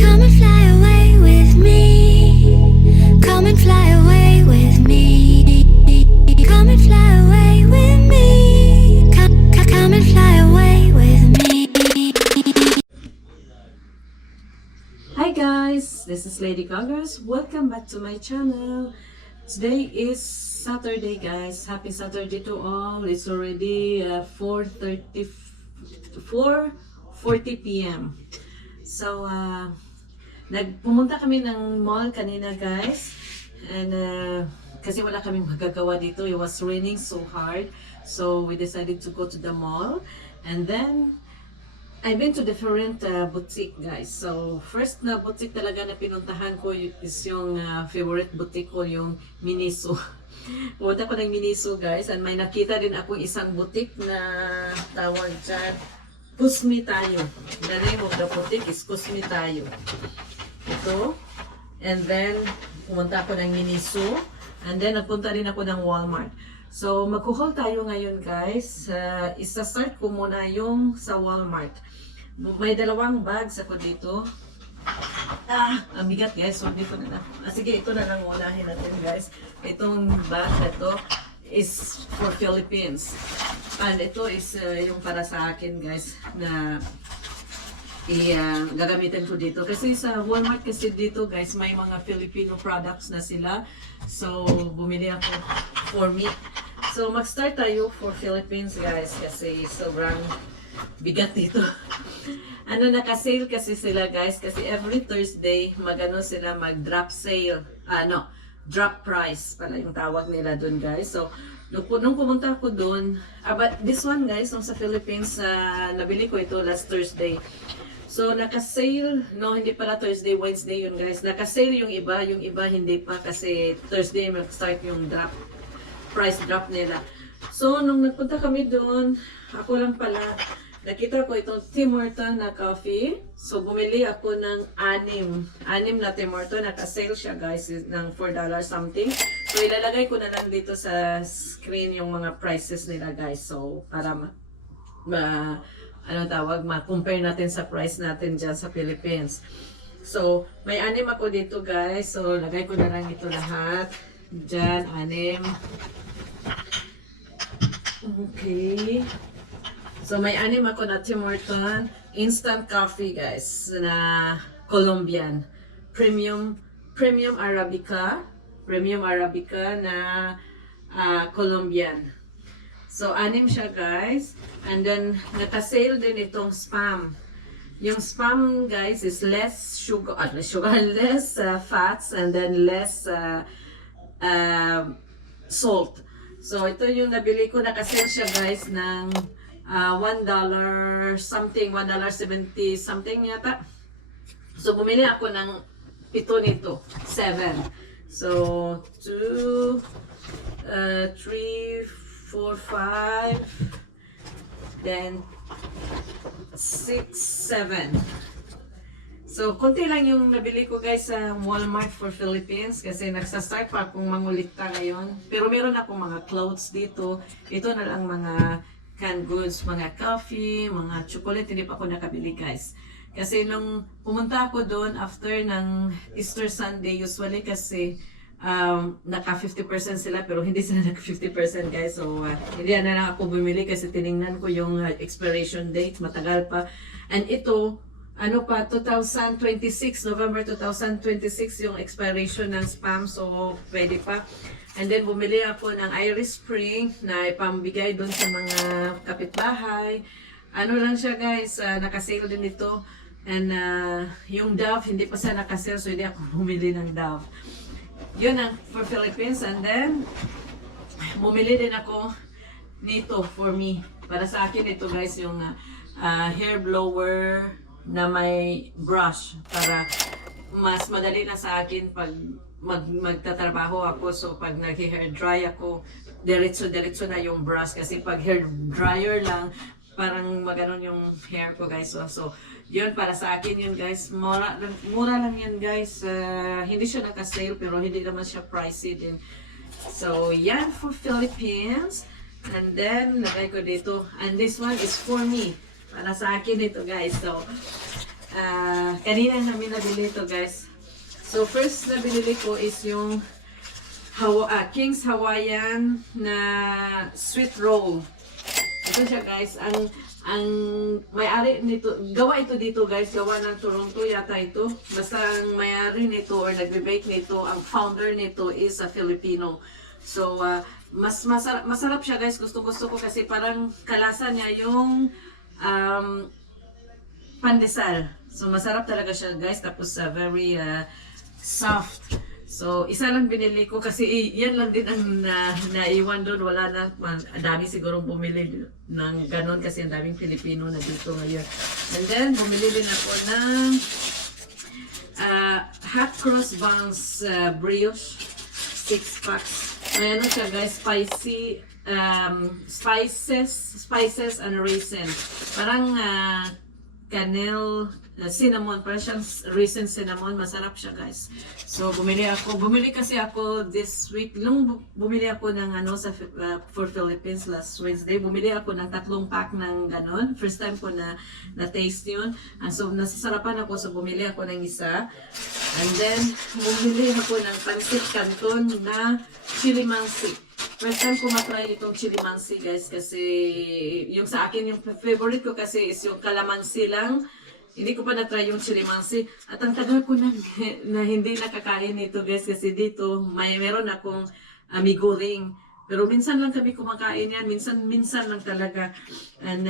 Come and fly away with me. Come and fly away with me. Come and fly away with me. Come and fly away with me. Hi guys, this is Lady Gagas. Welcome back to my channel. Today is Saturday guys. Happy Saturday to all. It's already 4:40 p.m. So, pumunta kami ng mall kanina guys. And kasi wala kaming magagawa dito. It was raining so hard. So, we decided to go to the mall. And then, I've been to different boutique guys. So, first na boutique talaga na pinuntahan ko is yung favorite boutique ko, yung Miniso. Pumunta ko ng Miniso guys. And may nakita din akong isang boutique na tawag dyan, Kusmi Tayo. The name of the boutique is Kusmi Tayo. Ito. And then, pumunta ako ng Miniso. And then, nagpunta din ako ng Walmart. So, magkuhol tayo ngayon guys. Isa-start ko muna yung sa Walmart. May dalawang bags ako dito. Ang bigat guys. So, dito na lang. Sige, ito na lang unahin natin guys. Itong bag na ito is for Philippines. And ito is yung para sa akin guys na gagamitin ko dito. Kasi sa Walmart kasi dito guys, may mga Filipino products na sila. So, bumili ako for me. So, mag-start tayo for Philippines guys kasi sobrang bigat dito. Naka-sale kasi sila guys kasi every Thursday magano sila mag-drop sale. Drop price pala yung tawag nila dun guys. So, nung pumunta ako dun, but this one guys, nung sa Philippines, nabili ko ito last Thursday. So, naka-sale, no, hindi pala Thursday, Wednesday yun guys. Naka-sale yung iba hindi pa kasi Thursday mag-start yung drop, price drop nila. So, nung nagpunta kami doon, ako lang pala, nakita ko itong Tim Horton na coffee. So, bumili ako ng anim na Tim Horton. Naka-sale siya guys ng $4 something. So, ilalagay ko na lang dito sa screen yung mga prices nila guys. So, para ma-compare natin sa price natin dyan sa Philippines. So, may anim ako dito guys. So, lagay ko na lang ito lahat. Dyan, anim. Okay. So, may anim ako na Tim Horton instant coffee guys na Colombian. Premium Arabica. Premium Arabica na Colombian. So, anim siya guys. And then, naka-sale din itong Spam. Yung Spam guys is less sugar, less fats, and then less salt. So, ito yung nabili ko. Naka-sale siya guys ng $1 something, $1.70 something yata. So, bumili ako ng ito nito. 7. So, 2, 3, 4, 5, then 6, 7. So, konti lang yung nabili ko guys sa Walmart for Philippines kasi nagsastart pa akong mangulikta ngayon. Pero meron akong mga clothes dito. Ito na lang mga canned goods, mga coffee, mga chocolate. Hindi pa ako nakabili guys. Kasi nung pumunta ako doon after ng Easter Sunday, usually kasi naka 50% sila pero hindi sila naka 50% guys. So, hindi na lang ako bumili kasi tiningnan ko yung expiration date. Matagal pa. And ito, November 2026 yung expiration ng Spam. So, pwede pa. And then, bumili ako ng Irish Spring na ipambigay doon sa mga kapitbahay. Ano lang siya guys, naka-sale din ito. And yung Dove, hindi pa siya naka-sale so hindi ako bumili ng Dove. Yun ang for Philippines. And then, bumili din ako nito for me. Para sa akin ito guys, yung hair blower na may brush. Para mas madali na sa akin pag magtatrabaho ako. So, pag nag-hair dry ako, diretso na yung brush. Kasi pag hair dryer lang, parang maganon yung hair ko guys. So yun para sa akin yun guys. Mura lang yun guys. Hindi siya naka-sale pero hindi naman siya pricey din. So, yan for Philippines. And then, lagay ko dito. And this one is for me. Para sa akin ito guys. So, Kanina namin nabili ito guys. So first na binili ko is yung King's Hawaiian na sweet roll. Ito siya guys, ang may-ari nito, gawa ito dito guys, gawa ng Toronto yata ito. Basta ang may-ari nito or nagbe-bake nito, ang founder nito is a Filipino. So mas masarap siya guys, gusto-gusto ko kasi parang kalasa niya yung pandesal. So masarap talaga siya guys, tapos very soft. So, isa lang binili ko kasi yan lang din ang naiwan doon. Wala na, dami sigurong bumili ng ganon kasi ang daming Pilipino na dito ngayon. And then, bumili din ako ng hot cross buns brioche, 6 packs. May ano siya guys, spices and raisin. Parang cinnamon, parang siyang raisin cinnamon, masarap siya guys. So bumili kasi ako this week, nung bumili ako ng for Philippines last Wednesday, bumili ako ng 3 pack ng ganon. First time ko na taste yun. So nasasarapan ako, so bumili ako ng isa. And then bumili ako ng pancit canton na chili mansi. First time ko matry itong chili mansi guys, kasi yung sa akin, yung favorite ko kasi is yung calamansi lang. Hindi ko pa na-try yung chili mansi. At ang tagal ko na hindi nakakain ito guys, kasi dito meron akong amigo ring. Pero minsan lang kami kumakain yan, minsan lang talaga. And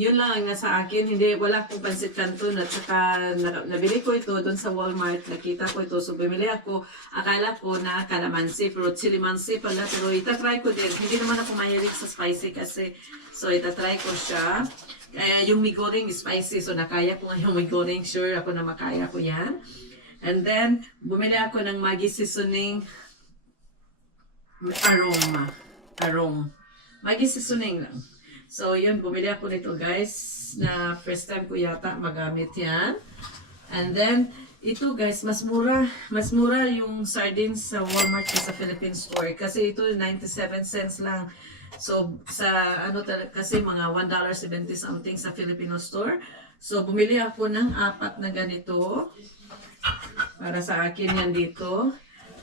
yun lang ang nasa akin, wala akong pancit canton. At saka nabili ko ito doon sa Walmart, nakita ko ito. So bumili ako, akala ko na calamansi, pero chili mansi pala. Pero itatry ko din, hindi naman ako mahilig sa spicy kasi. So itatry ko siya. Yung migoring is spicy, so nakaya ko nga yung migoring, sure ako na makaya ko yan. And then, bumili ako ng Maggi seasoning aroma. Maggi seasoning lang. So yun, bumili ako nito guys, na first time ko yata magamit yan. And then, ito guys, mas mura yung sardines sa Walmart sa Philippine store. Kasi ito 97 cents lang. So, sa kasi mga $1.70 something sa Filipino store. So, bumili ako ng 4 na ganito. Para sa akin yan dito.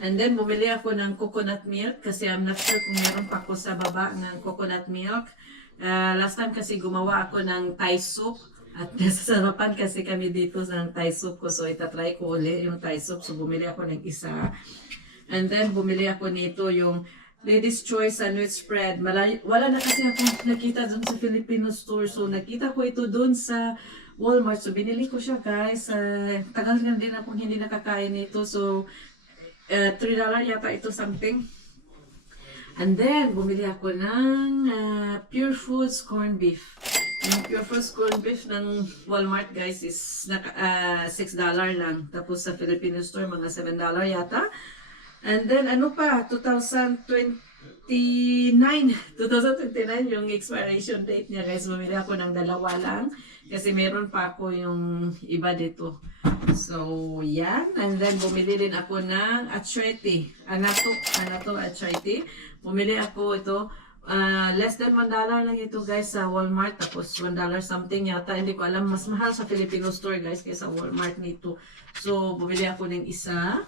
And then, bumili ako ng coconut milk. Kasi I'm not sure kung meron pa ako sa baba ng coconut milk. Last time kasi gumawa ako ng Thai soup. At nasasarapan kasi kami dito sa Thai soup ko. So, itatry ko ulit yung Thai soup. So, bumili ako ng isa. And then, bumili ako nito yung Ladies' Choice Sandwich Spread. Wala na kasi ako nakita dun sa Filipino store. So, nakita ko ito dun sa Walmart. So, binili ko siya guys. Tagal na din akong hindi nakakain ito. So, $3 yata ito something. And then, bumili ako ng Pure Foods Corned Beef. Yung Pure Foods Corned Beef ng Walmart guys is $6 lang. Tapos sa Filipino store, mga $7 yata. And then, 2029 yung expiration date niya guys. Bumili ako ng 2 lang. Kasi meron pa ako yung iba dito. So, yan. And then, bumili din ako ng achete. Anato achete. Bumili ako ito. Less than $1 lang ito guys sa Walmart. Tapos $1 something yata. Hindi ko alam. Mas mahal sa Filipino store guys kaysa Walmart nito. So, bumili ako ng isa.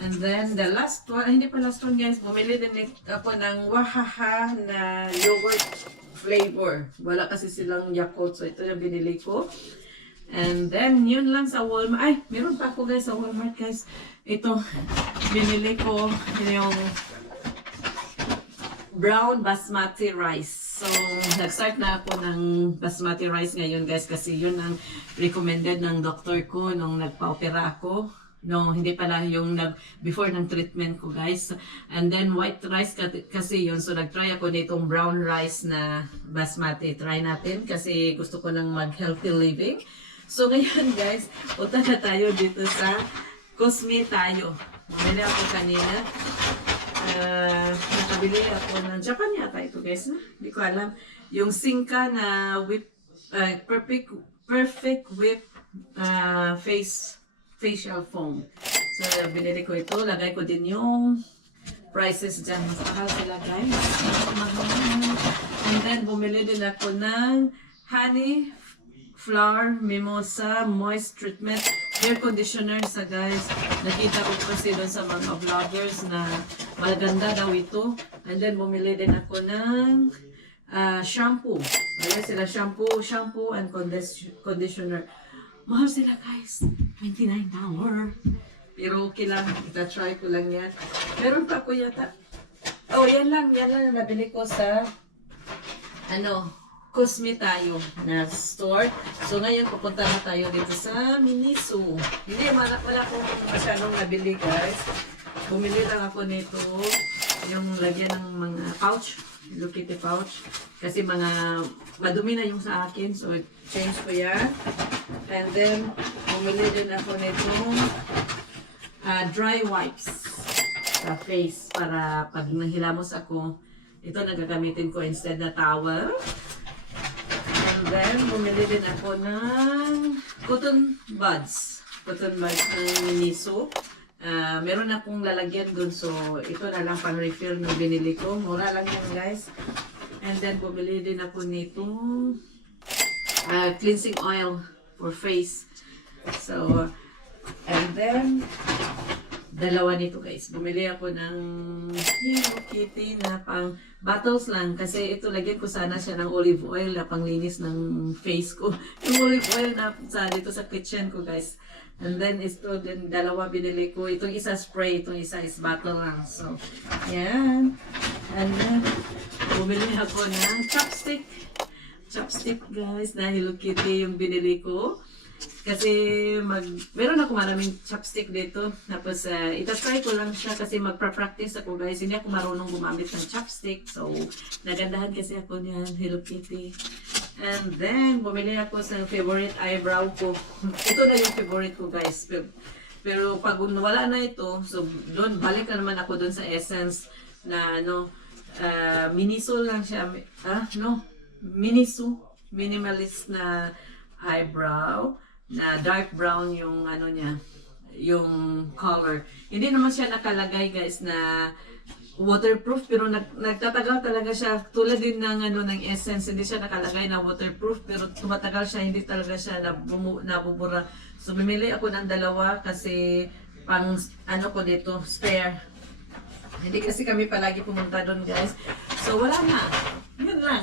And then, the last one, hindi pa last one guys, bumili din ako ng Wahaha na yogurt flavor. Wala kasi silang Yakult, so ito yung binili ko. And then, yun lang sa Walmart. Ay, meron pa ako guys sa Walmart guys. Ito, binili ko yung brown basmati rice. So, nag-start na ako ng basmati rice ngayon guys kasi yun ang recommended ng doktor ko nung nagpa-opera ako. No, hindi pala yung before ng treatment ko guys. And then white rice kasi yun. So nag-try ako nitong brown rice na basmati. Try natin kasi gusto ko ng mag-healthy living. So ngayon guys, punta na tayo dito sa Cosme tayo. Bumili ako kanina. Nakabili ako ng Japan yata ito guys. Hindi ko alam. Yung Sinka na perfect whip facial foam. So, binili ko ito. Lagay ko din yung prices dyan. Mas mahal sila, guys. And then, bumili din ako ng honey Flower Mimosa Moist Treatment Hair Conditioner sa guys. Nakita ko kasi doon sa mga vloggers na maganda daw ito. And then bumili din ako ng shampoo. Ayan sila shampoo and conditioner. Mahal sila guys. $29. Pero okay lang. Ita-try ko lang yan. Meron pa ako yata. Oh, yan lang ang nabili ko sa Cosme tayo na store. So ngayon pupunta na tayo dito sa Miniso. Hindi, wala akong masyadong nabili guys. Bumili lang ako nito. Yung lagyan ng mga pouch. Hello Kitty pouch. Kasi madumi na yung sa akin. So change ko yan. And then bumili din ako nito dry wipes sa face para pag nahilamos ako, ito nagagamitin ko instead na towel. And then, bumili din ako ng cotton buds. Cotton buds ng Miniso. Meron akong lalagyan dun. So, ito na lang pang refill na binili ko. Mura lang yan guys. And then, bumili din ako nito cleansing oil for face. So, and then, dalawa nito guys. Bumili ako ng Hello Kitty na pang bottles lang. Kasi ito lagyan ko sana siya ng olive oil na panglinis ng face ko. Yung olive oil na dito sa kitchen ko guys. And then ito din dalawa binili ko. Itong isa spray, itong isa is bottle lang. So, yan. And then, bumili ako ng chopstick. Chopstick guys na Hello Kitty yung binili ko. Kasi meron ako maraming chopstick dito. Tapos itatry ko lang siya kasi magpa-practice ako guys. Hindi ako marunong gumamit ng chopstick. So, nagandahan kasi ako niyan, Hello Kitty. And then, bumili ako sa favorite eyebrow ko. Ito na yung favorite ko guys. Pero pag wala na ito, so doon, balik na naman ako doon sa Essence na Miniso lang siya. Miniso. Minimalist na eyebrow. Na dark brown yung niya, yung color. Hindi naman siya nakalagay guys na waterproof, pero nagtatagal talaga siya. Tulad din ng ng Essence, hindi siya nakalagay na waterproof, pero tumatagal siya, hindi talaga siya nabubura. So bumili ako ng dalawa kasi pang ko dito, spare. Hindi kasi kami palagi pumunta doon guys. So wala na. Yun lang.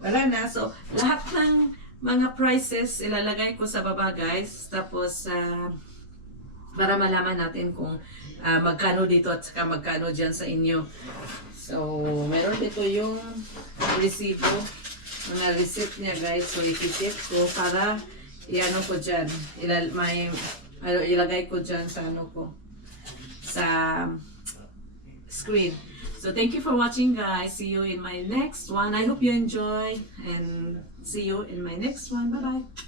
Wala na. So lahat ng mga prices ilalagay ko sa baba guys. Tapos para malaman natin kung magkano dito at saka magkano dyan sa inyo. So meron dito yung resibo, mga receipt niya guys. So i-keep ko para iano ko dyan, ilagay ko dyan sa sa screen. So thank you for watching guys. See you in my next one. I hope you enjoy and see you in my next one. Bye bye.